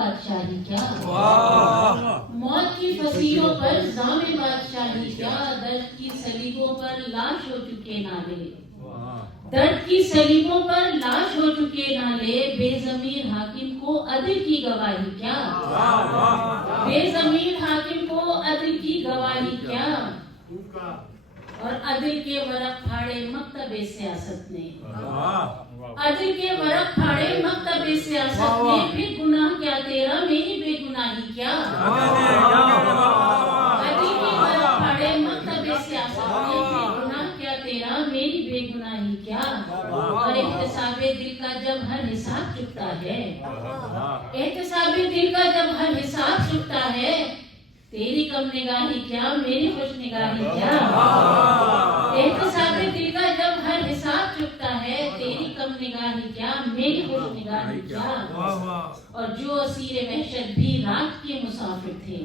بادشاہی کیا، موت کی فصیحوں پر زام بادشاہی کیا، درد کی سلیبوں پر لاش ہو چکے نالے، درد کی سلیبوں پر لاش ہو چکے نالے، بے ضمیر حاکم کو عدل کی گواہی کیا، بے ضمیر حاکم کو عدل کی گواہی کیا، اور عدل کے ورق پھاڑے مکتب سیاست نے، عدل کے ورق پھاڑے مکتب سیاست نے، پھر گناہ کیا تیرا میری بے گناہی کیا، عدل کے ورق پھاڑے مکتب سیاست نے، پھر گناہ کیا تیرا میری بے گناہی کیا، اور احتساب دل کا جب ہر حساب چکتا ہے، احتساب دل کا جب ہر حساب چکتا ہے، تیری کم نگاہی کیا میری خوش نگاہی کیا، احتساب دل کا جب ہر حساب چکتا ہے، تیری کم نگاہی کیا میری خوش نگاہی کیا، اور جو اسیر وحشت بھی رات کے مسافر تھے،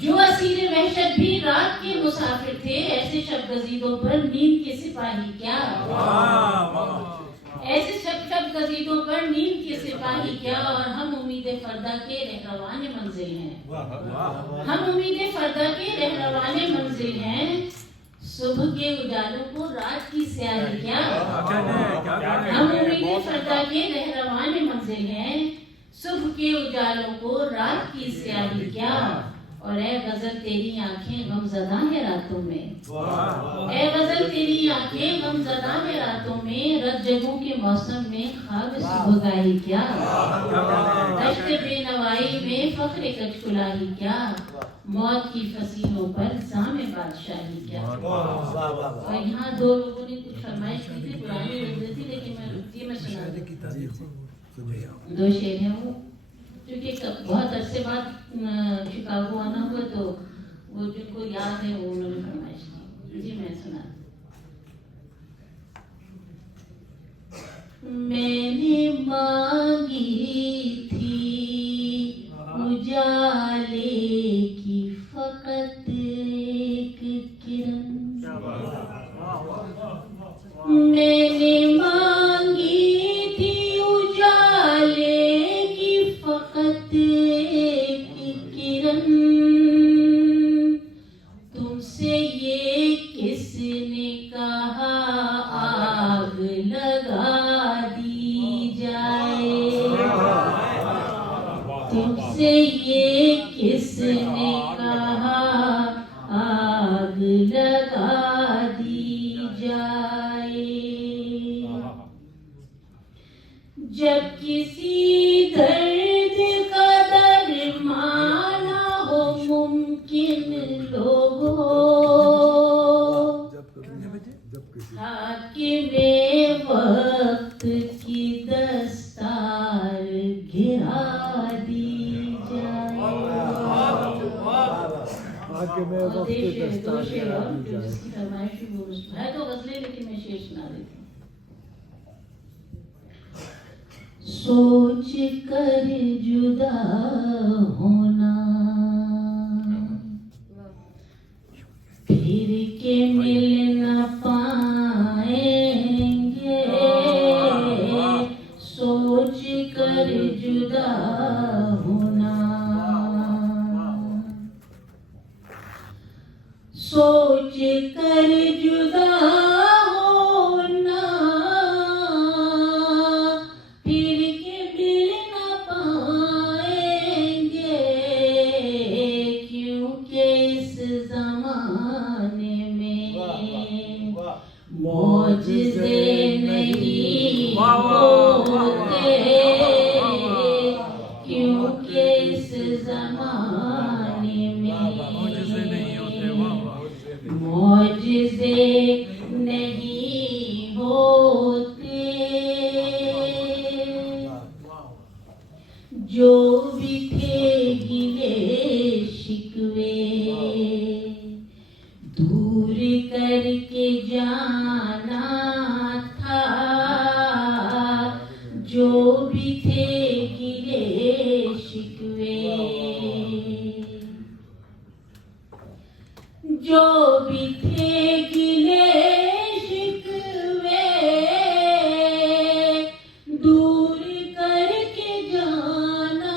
جو اسیر وحشت بھی رات کے مسافر تھے، ایسے شب گزیدوں پر نیند کے سپاہی کیا، ایسے شب گزیدوں پر نیند کے سپاہی کیا، اور ہم امید فردہ کے رہروان منزل ہیں، ہم امید فردہ کے رہروان منزل ہیں، صبح کے اجالوں کو رات کی سیاہی کیا، ہم امید فردہ کے رہروان منزل ہیں، صبح کے اجالوں کو رات کی سیاہی کیا، اور اے غزل تیری آنکھیں غم زدہ ہے راتوں میں، اے غزل تیری آنکھیں غم زدہ ہے راتوں میں، رت جگوں کے موسم میں خواب صبحگاہی کیا، دشت بے نوائی میں فخر کچ کلاہی کیا، موت کی فصیحوں پر زام بادشاہی کیا۔ اور یہاں دو لوگوں نے کچھ فرمائش کی تھی، پرانی نظر تھی، لیکن میں سنا دو شعر ہیں وہ، کیونکہ بہت عرصے بعد شکاگو آنا ہوا تو وہ جن کو یاد ہے وہ انہوں نے فرمائش کی، جی میں سنا۔ میں نے مانگی تھی اجالے کی فقط ایک کرن، میں نے مانگی تھی اجالے کی فقط ایک کرن، تم سے یہ کس نے کہا آگ لگا دی جائے، تم سے یہ کس نے کہا آگ لگا دی جائے، جب کسی درد کا درمان ہو ممکن لوگوں، حاکم وقت کی دستار گرا دی جائے۔ دو شعر اور جس کی فرمائش ہے تو غزلیں، لیکن میں شعر سنا دیتی ہوں۔ سوچ کر جدا ہونا پھر کے مل نہ پائیں گے، سوچ کر جدا ہونا، سوچ کر جدا ہونا پھر کے مل نہ پائیں گے، کیونکہ اس زمانے میں معجزے نہیں ہوتے، کیونکہ اس زمانے میں معجزے نہیں ہوتے، جو بھی تھے گلے شکوے دور کر کے جانا تھا، جو بھی تھے گلے شکوے، جو بھی تھے گلے شکوے دور کر کے جانا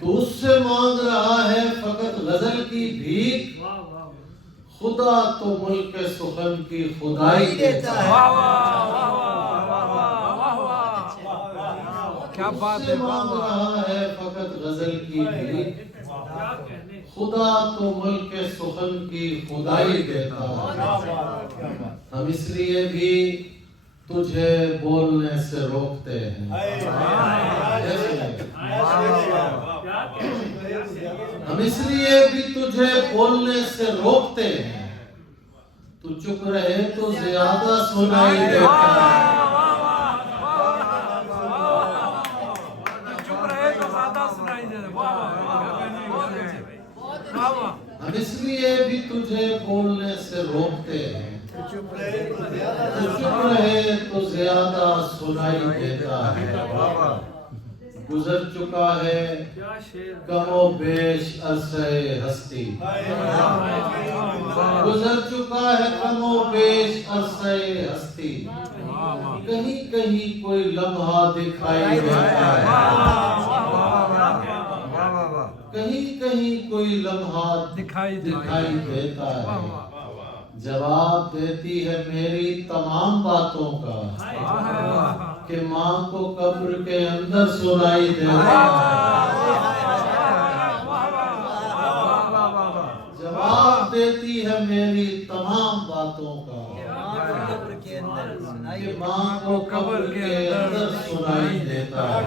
تو اس سے مانگ رہا ہے فقط غزل کی بھیک، خدا تو ملک سخن کی خدائی دیتا ہے۔ کیا بات اس ہے، سے مانگ رہا ہے فقط غزل کی بھیک، خدا تو ملک سخن کی خدائی دیتا ہے۔ ہم اس لیے بھی تجھے بولنے سے روکتے ہیں۔ ہم اس لیے بھی تجھے بولنے سے روکتے ہیں، تو چپ رہے تو زیادہ سنائی دیتا ہے۔ ہم اس لیے بھی تجھے بولنے سے روکتے ہیں، تو چپ رہے تو زیادہ سنائی دیتا ہے۔ گزر چکا ہے کم و بیش عرصہ ہستی، گزر چکا ہے کم و بیش عرصہ ہستی، کہیں کہیں کوئی لمحہ دکھائی دیتا ہے، کہیں کہیں کوئی لمحہ دکھائی دیتا ہے۔ جواب دیتی ہے میری تمام باتوں کا کہ ماں کو قبر کے اندر سنائی دیتا ہے۔ جواب دیتی ہے میری تمام باتوں کا کہ ماں کو قبر کے اندر سنائی دیتا ہے۔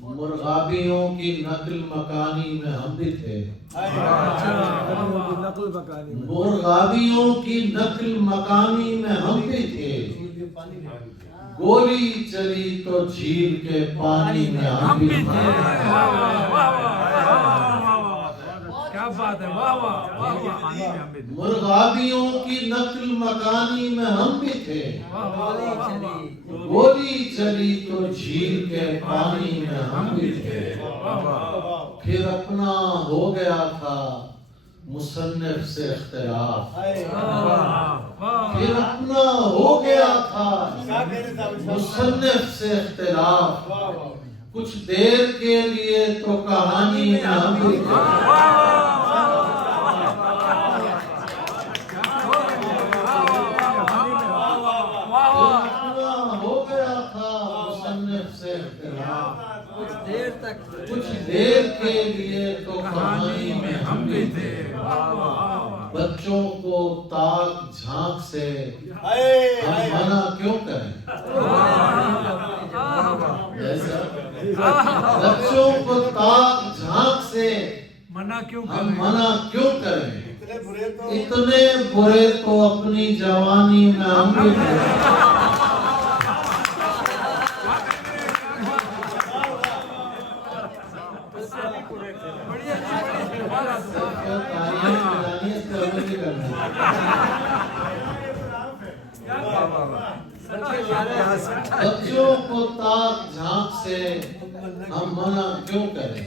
مرغابیوں کی نقل مکانی میں ہم بھی تھے، مرغابیوں کی نقل مکانی میں ہم بھی تھے، گولی چلی تو جھیل کے پانی میں ہم بھی تھے۔ کیا بات ہے، واہ واہ۔ مرغابیوں کی نقل مکانی میں ہم بھی تھے، گولی چلی تو جھیل کے پانی میں ہم بھی تھے۔ پھر اپنا ہو گیا تھا مصنف سے اختلاف، پھر اپنا ہو گیا تھا مصنف سے اختلاف، کچھ دیر کے لیے تو کہانی میں ہم بھی تھے۔ کچھ دیر کے لیے تو کہانی میں ہم بھی تھے۔ بچوں کو تاک جھانک سے ہم منع کیوں کریں؟ بچوں کو تاک جھانک سے ہم منع کیوں کریں؟ اتنے برے تو اپنی جوانی میں ہم بھی تھے۔ بچوں کو تاک جھانک سے ہم منع کیوں کریں؟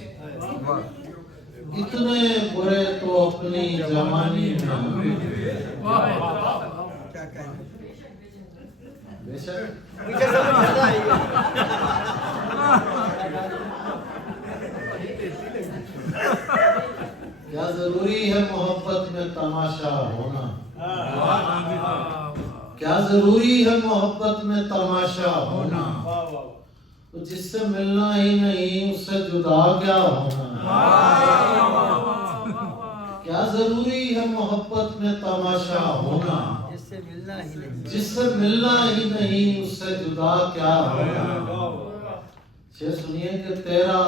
اتنے برے تو اپنی جوانی میں ہم بھی تھے۔ بے شک کیا ضروری ہے محبت میں تماشا ہونا؟ کیا ضروری ہے محبت میں تماشا ہونا؟ تو جس سے ملنا ہی نہیں اس سے جدا کیا ہونا؟ کیا ضروری ہے محبت میں تماشا ہونا؟ جس سے ملنا ہی نہیں اس سے جدا کیا ہونا؟ سنیے کہ تیرا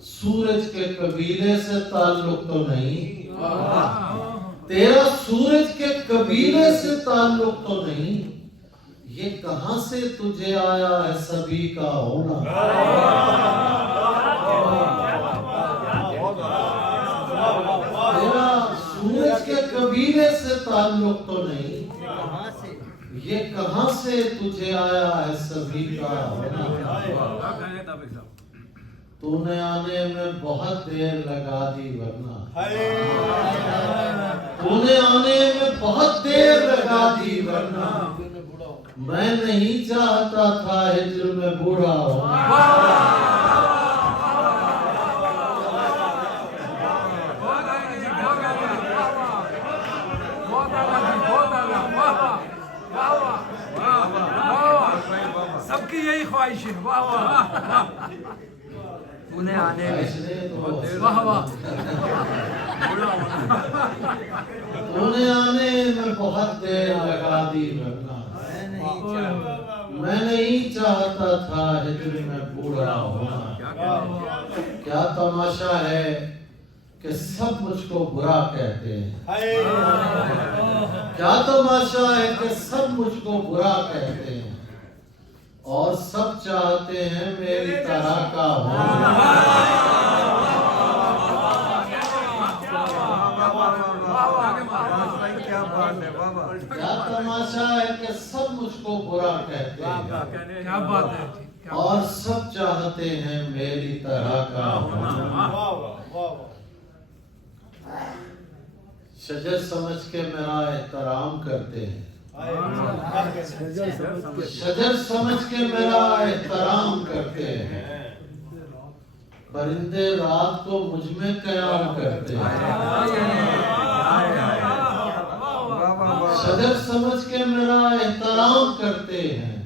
سورج کے قبیلے سے تعلق تو نہیں، تیرا سورج کے قبیلے سے تعلق تو نہیں، یہ کہاں سے تجھے آیا ہے سبھی کا ہونا؟ تیرا سورج کے قبیلے سے تعلق تو نہیں، یہ کہاں سے تجھے آیا ہے سبھی کا ہونا؟ تو نے آنے میں بہت دیر لگا دی ورنہ، تو نے آنے میں بہت دیر لگا دی ورنہ، میں نہیں چاہتا تھا ہجر میں بوڑھا ہونا سب کی یہی خواہش ہے. واہ واہ انہیں آنے واہ واہ. انہیں آنے میں بہت دیر لگا دی ورنہ میں نہیں چاہتا تھا ہجر میں بوڑھا ہونا. کیا تماشا ہے کہ سب مجھ کو برا کہتے ہیں. کیا تماشا ہے کہ سب مجھ کو برا کہتے ہیں اور سب چاہتے ہیں میری طرح کا ہونا. کیا تماشا ہے کہ سب مجھ کو برا کہتے ہیں کیا بات ہے. اور سب چاہتے ہیں میری طرح کا ہونا. شجر سمجھ کے میرا احترام کرتے ہیں. شجر سمجھ کے میرا احترام کرتے ہیں. پرندے رات کو مجھ میں قیام کرتے ہیں. شجر سمجھ کے میرا احترام کرتے ہیں.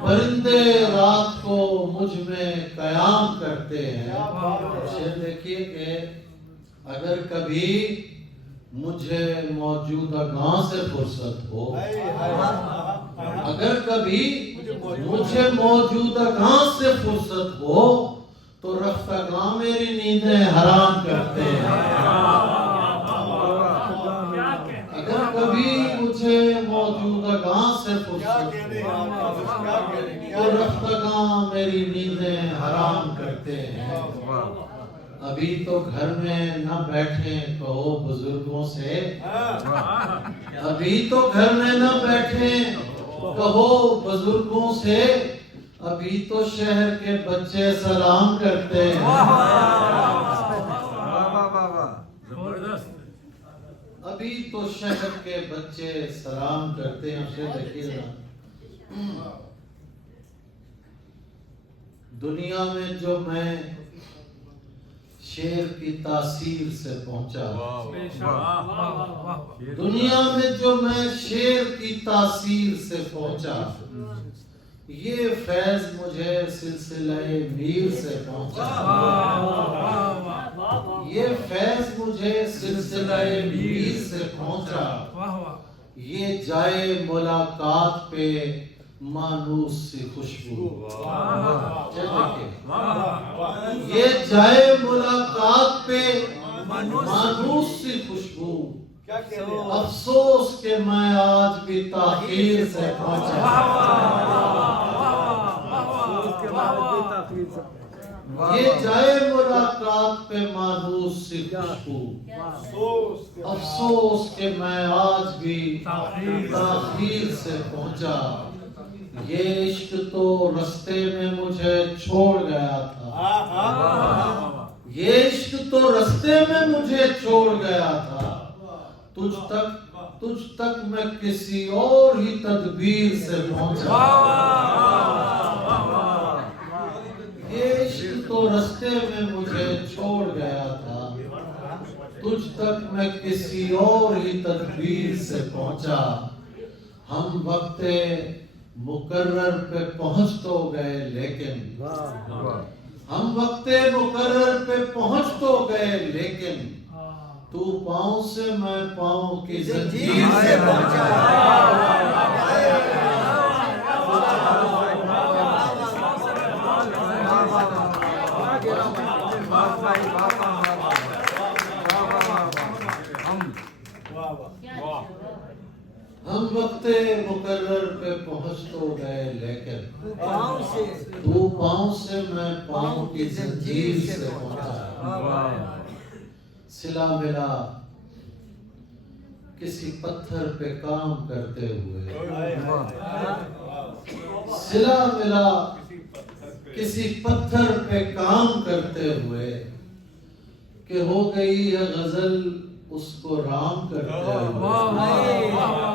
پرندے رات کو مجھ میں قیام کرتے ہیں. شعر دیکھیے کہ اگر کبھی مجھے موجودہ گاں سے فرصت ہو، اگر کبھی مجھے موجودہ گاں سے فرصت ہو تو رفتہ گاں میری نیندیں حرام کرتے ہیں. اگر کبھی مجھے موجودہ گاں سے فرصت ہو تو رفتہ گاں میری نیندیں حرام کرتے ہیں. ابھی تو گھر میں نہ بیٹھیں کہو بزرگوں سے. ابھی تو گھر میں نہ بیٹھیں کہو بزرگوں سے. ابھی تو شہر کے بچے سلام کرتے ہیں. ابھی تو شہر کے بچے سلام کرتے ہیں. شعر دیکھیے نا. دنیا میں جو میں شعر کی تاثیر سے پہنچا، دنیا میں جو میں شعر کی تاثیر سے پہنچا، یہ فیض مجھے سلسلہ میر سے پہنچا. یہ فیض مجھے سلسلہ میر سے پہنچا. یہ جائے ملاقات پہ مانوس سی خوشبو. یہ جائے ملاقات پہ مانوس سی خوشبو. افسوس کہ میں آج بھی تاخیر سے پہنچا. یہ جائے ملاقات پہ مانوس سی خوشبو. افسوس کہ میں آج بھی تاخیر سے پہنچا. یہ عشق تو رستے میں مجھے چھوڑ گیا تھا. یہ عشق تو رستے میں مجھے چھوڑ گیا تھا. تجھ تک میں کسی اور ہی تدبیر سے پہنچا. یہ عشق تو رستے میں مجھے چھوڑ گیا تھا. تجھ تک میں کسی اور ہی تدبیر سے پہنچا. ہم وقت مقرر پہ پہنچ تو گئے لیکن ہم وقت مقرر پہ پہنچ تو گئے لیکن تو پاؤں سے میں پاؤں کی زنجیر سے پہنچا. ہم وقت مقرر پہ پہنچ تو گئے لیکن تو پاؤں سے میں پاؤں کی زنجیر سے پہنچا. سلا ملا کسی پتھر پہ کام کرتے ہوئے. سلا ملا کسی پتھر پہ کام کرتے ہوئے کہ ہو گئی ہے غزل اس کو رام کرتے ہوئے.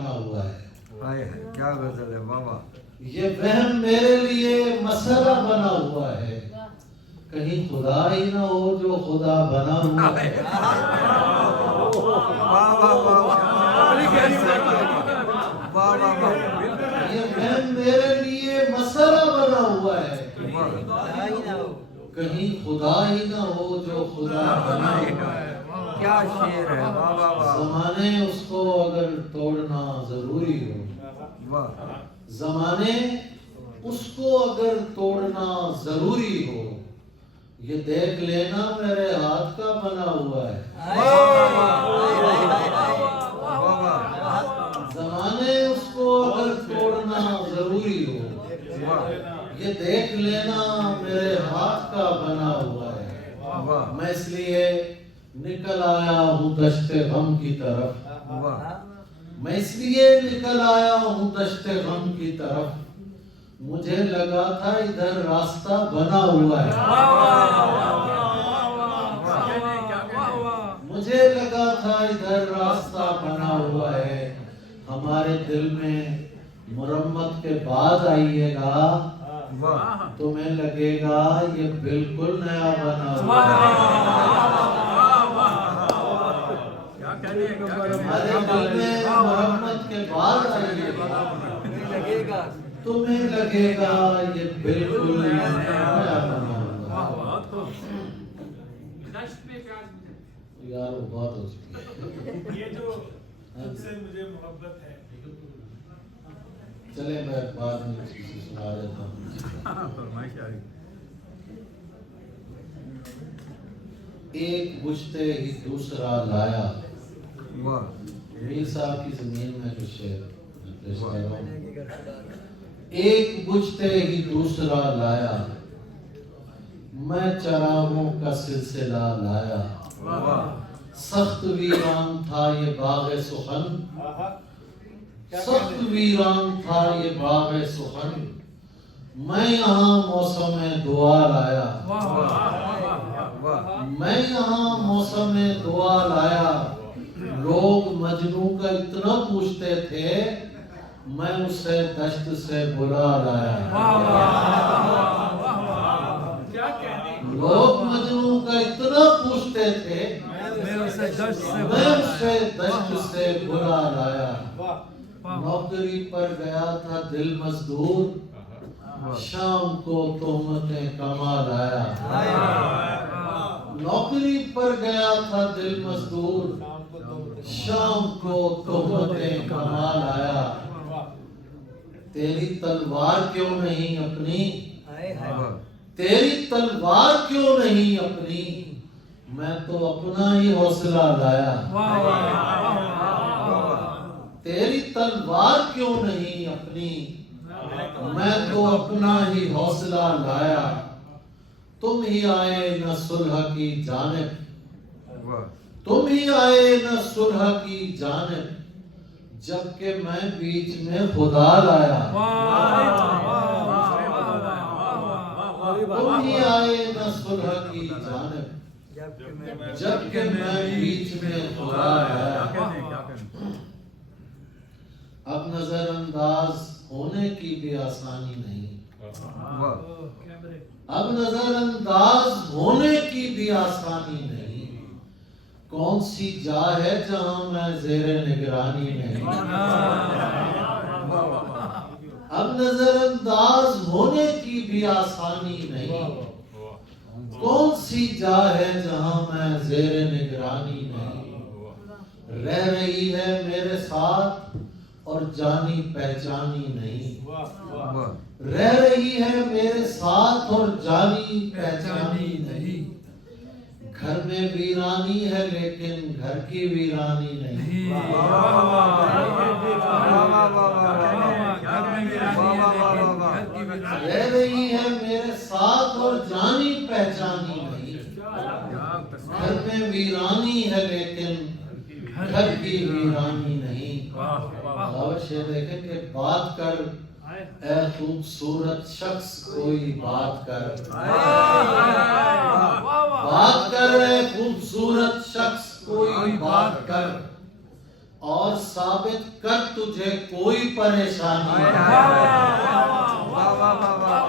بنا ہوا ہے، ہائے ہائے کیا غزل ہے بابا. یہ وہم میرے لیے مسئلہ بنا ہوا ہے، کہیں خدا ہی نہ ہو جو خدا بنا ہوا ہے. واہ واہ واہ واہ واہ واہ. یہ وہم میرے لیے مسئلہ بنا ہوا ہے، کہیں خدا ہی نہ ہو جو خدا بنا ہوا ہے. کیا شعر ہے. واہ واہ واہ زمانے اس کو اگر توڑنا ضروری ہو، واہ. زمانے اس کو اگر توڑنا ضروری ہو، یہ دیکھ لینا میرے ہاتھ کا بنا ہوا ہے. زمانے اس کو اگر توڑنا ضروری ہو، یہ دیکھ لینا میرے ہاتھ کا بنا ہوا ہے. میں اس لیے نکل آیا ہوں دشت غم کی طرف، میں اس لیے نکل آیا ہوں دشت غم کی طرف، مجھے لگا تھا ادھر راستہ بنا ہوا ہے. مجھے لگا تھا ادھر راستہ بنا ہوا ہے. ہمارے دل میں مرمت کے بعد آئیے گا، تمہیں لگے گا یہ بالکل نیا بنا ہوا ہے. ہمارے دل میں مرمت کے بعد آئیے گا، تمہیں لگے گا یہ بالکل نیا بنا ہوا ہے. یار وہ بات ہو چکی ہے. یہ جو خود سے مجھے محبت ہے. چلے میں بعد میں چیزیں سنا دیتا ہوں. ایک بجھتے ہی دوسرا لایا، میر صاحب کی زمین میں جو شعر میں پیش کر رہا ہوں. ایک بجھتے ہی دوسرا لایا، میں چراغوں کا سلسلہ لایا. سخت ویران تھا یہ باغ سخن، سخت ویران تھا یہ باغ سخن، میں یہاں موسم دعا لایا. میں یہاں موسم دعا لایا. لوگ مجنوں کا اتنا پوچھتے تھے، میں اسے دشت سے بلا لایا. لوگ مجنوں کا اتنا پوچھتے تھے، میں اسے دشت سے بلا لایا. نوکری پر گیا تھا دل مزدور، شام کو تہمتیں کما لایا. نوکری پر گیا تھا دل مزدور، شام کو تہمتیں کما لایا. تیری تلوار کیوں نہیں اپنی، تیری تلوار کیوں نہیں اپنی، میں تو اپنا ہی حوصلہ لایا. تیری تلوار کیوں نہیں اپنی، میں تو اپنا ہی حوصلہ لایا. تم ہی آئے نہ صلح کی جانب، تم ہی آئے نہ صلح کی جانب، جبکہ میں بیچ میں خدا لایا. تم ہی آئے نہ صلح کی جانب، جبکہ میں بیچ میں خدا لایا. اب نظر انداز ہونے کی بھی آسانی نہیں، اب نظر انداز ہونے کی بھی آسانی نہیں. کون سی جا ہے جہاں میں زیر نگرانی نہیں. اب نظر انداز ہونے کی بھی آسانی نہیں. کون سی جا ہے جہاں میں زیر نگرانی نہیں. رہ رہی ہے میرے ساتھ اور جانی پہچانی نہیں. رہ رہی ہے میرے ساتھ اور جانی پہچانی نہیں. گھر میں ویرانی ہے لیکن گھر کی ویرانی نہیں. رہ رہی ہے میرے ساتھ اور جانی پہچانی نہیں. گھر میں ویرانی ہے لیکن گھر کی ویرانی نہیں. یہ دیکھیں کہ بات کر اے خوبصورت شخص کوئی بات کر. بات کر اے خوبصورت شخص کوئی بات کر. اور ثابت کر تجھے کوئی پریشانی نہیں۔ واہ واہ واہ واہ،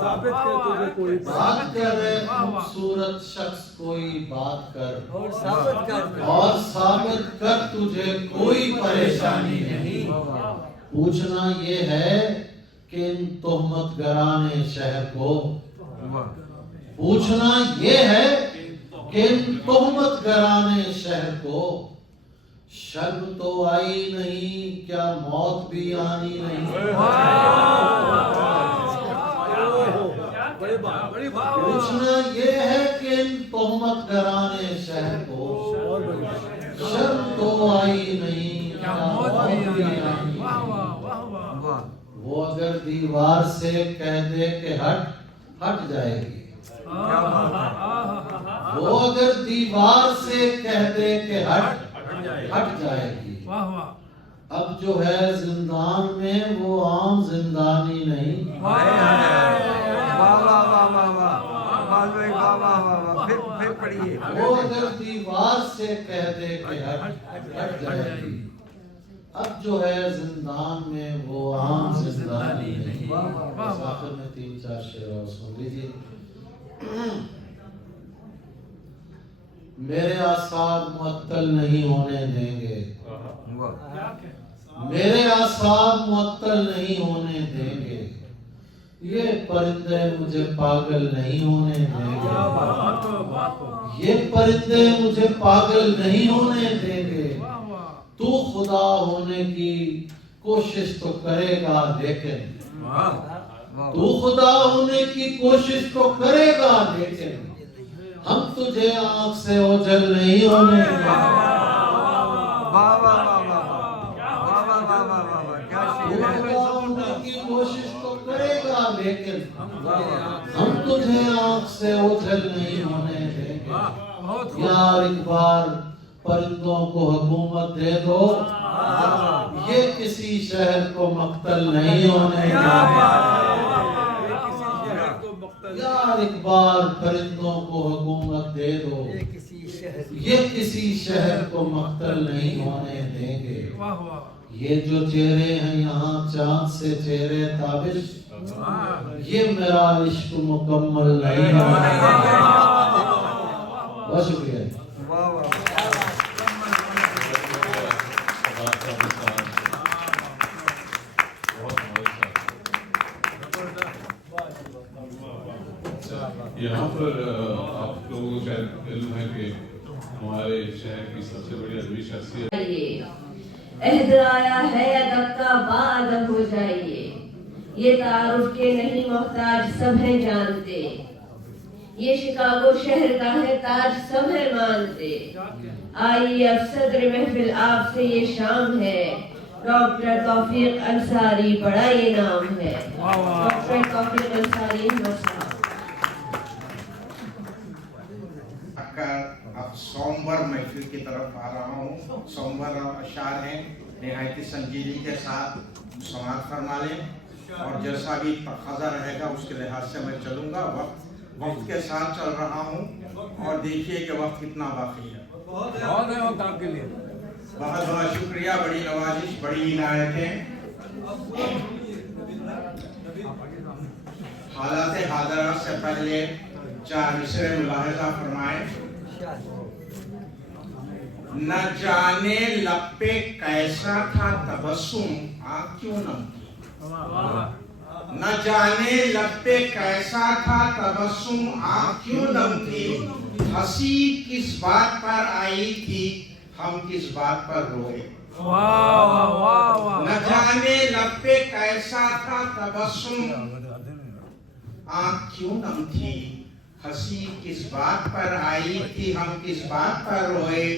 ثابت کر تجھے کوئی بات کرے خوبصورت شخص کوئی بات کر، اور ثابت کر، اور ثابت کر تجھے کوئی پریشانی نہیں۔ پوچھنا یہ ہے کہ ان تہمت گرانے شہر کو، پوچھنا یہ ہے کہ ان تہمت گرانے شہر کو، شرم تو آئی نہیں کیا موت بھی آنی نہیں۔ پوچھنا یہ ہے کہ ان تہمت گرانے شہر کو، شرم تو آئی نہیں کیا موت بھی آنی نہیں۔ وہ اگر دیوار سے کہہ دے کہ ہٹ، ہٹ جائے گی۔ وہ اگر دیوار سے کہہ دے کہ ہٹ، ہٹ جائے گی۔ اب جو ہے زندان میں وہ عام زندانی نہیں۔ واہ واہ واہ واہ واہ، پھر پڑھیے۔ وہ اگر دیوار سے کہہ دے کہ ہٹ، ہٹ جائے گی۔ اب جو ہے زندان میں وہ عام زندانی نہیں۔ بس آخر میں 3-4 شعر اور سن لیجیے۔ میرے اعصاب معطل نہیں ہونے دیں گے، میرے اعصاب معطل نہیں ہونے دیں گے، یہ پرندے مجھے پاگل نہیں ہونے دیں گے، یہ پرندے مجھے پاگل نہیں ہونے دیں گے۔ تو خدا ہونے کی کوشش تو کرے گا لیکن، تو خدا ہونے کی کوشش تو کرے گا لیکن، ہم تجھے آنکھ سے اوجھل نہیں ہونے دیں گے۔ تو خدا ہونے کی کوشش تو کرے گا لیکن، ہم تجھے آنکھ سے اوجھل نہیں ہونے دیں گے۔ یار ایک بار پرندوں کو حکومت دے دو، یہ کسی شہر کو مقتل نہیں ہونے دیں گے۔ یار ایک بار پرندوں کو حکومت دے دو، یہ کسی شہر کو مقتل نہیں ہونے دیں گے۔ یہ جو چہرے ہیں یہاں چاند سے چہرے تابش، یہ میرا عشق مکمل نہیں ہونے دیں گے۔ بہت شکریہ۔ یہاں پر آپ لوگوں کو شاید علم ہے کہ ہمارے شہر کی سب سے بڑی ادبی شخصیت عہد آیا ہے ادب کا بادب ہو جائیے، یہ تعارف کے نہیں محتاج سب ہیں جانتے، یہ شکاگو شہر کا ہے تاج سب ہیں مانتے۔ آئیے اب صدر محفل آپ سے یہ شام ہے، ڈاکٹر توفیق انصاری بڑا یہ نام ہے۔ ڈاکٹر توفیق انصاری احمد صاحب۔ اب سوموار محفل کی طرف آ رہا ہوں۔ سوموار اشعار ہیں نہایت سنجیدگی کے ساتھ سماعت فرما لیں، اور جیسا بھی تقاضا رہے گا اس کے لحاظ سے میں چلوں گا۔ وقت کے ساتھ چل رہا ہوں، اور دیکھیے کہ وقت کتنا باقی ہے۔ بہت بہت شکریہ، بڑی نوازش، بڑی عنایتیں۔ حالات حاضرہ سے پہلے 4 مصرے ملاحظہ فرمائیں۔ نہ جانے لب پہ کیسا تھا تبسم آنکھ کیوں نم تھی، نہ جانے لب پہ کیسا تھا تبسم آنکھ کیوں نم تھی، ہنسی کس بات پر آئی تھی ہم کس بات پر روئے۔ نہ جانے لب پہ کیسا تھا تبسم آنکھ کیوں نم تھی، ہنسی کس بات پر آئی تھی ہم کس بات پر روئے۔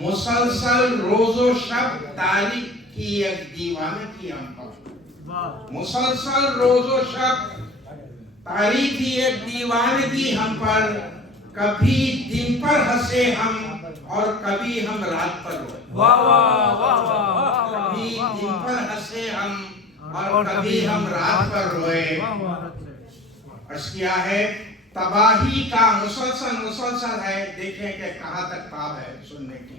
مسلسل روز و شب تاریخ کی ایک دیوانہ کی ہم پر، مسلسل روز و شب تاریخ کی ایک دیوانگی ہم پر، کبھی دن پر ہنسے ہم اور کبھی ہم رات پر روئے۔ کبھی دن پر ہنسے ہم اور کبھی ہم رات پر روئے۔ عرض کیا ہے تباہی کا مسلسل ہے، دیکھیں کہ کہاں تک تاب ہے سننے کی۔